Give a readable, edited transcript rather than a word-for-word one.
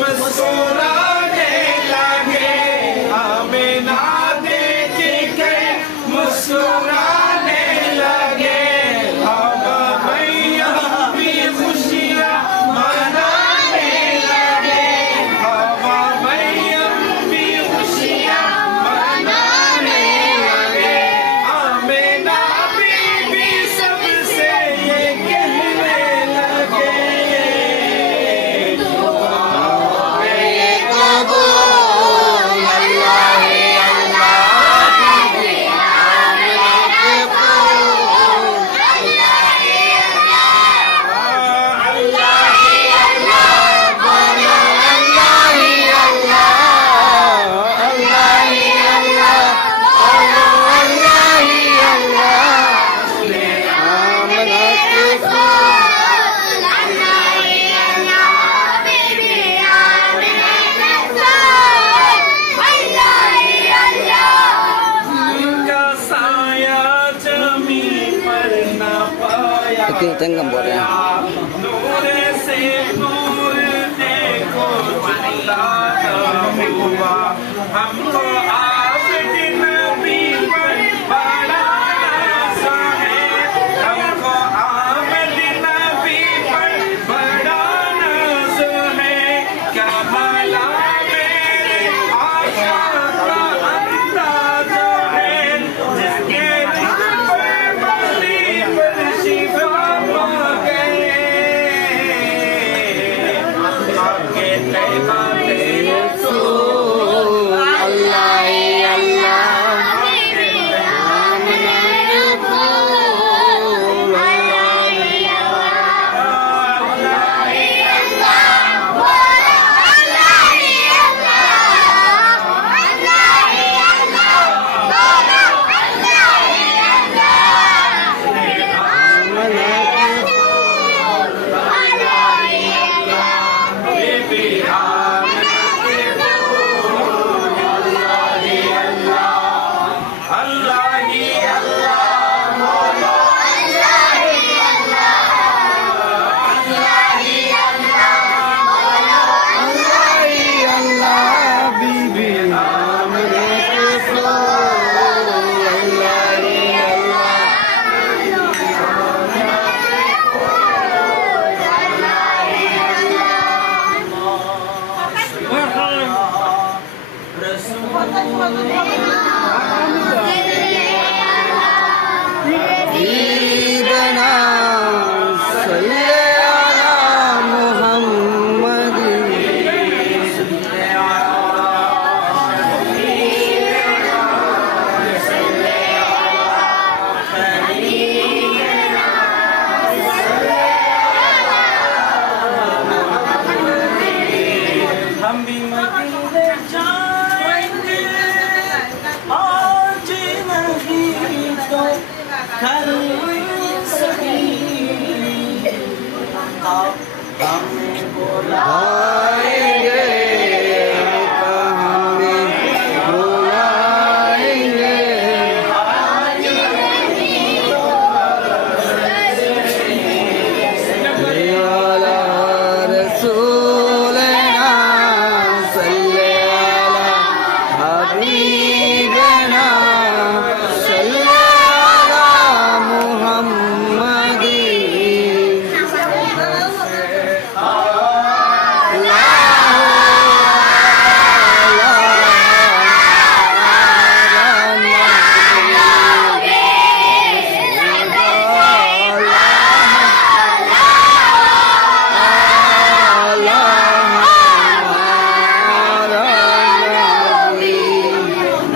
मुस्कुराने लगे, आमिना देख के मुस्कुराने लगे। अब भैया भी खुशियाँ मनाने लगे, अब भैया भी खुशियाँ मनाने लगे। आमिना बीबी सबसे ये कहने लगे, Tengam buat ya. नूर से नूर देखो चिल्लाता हुआ, हमको आपके नबी पर बड़ा आशा है, हमको आपके नबी पर बड़ा नाज है। क्या भला मेरे आका का अंदाज है, जिसके दिल पर बली पर शिफा हम भी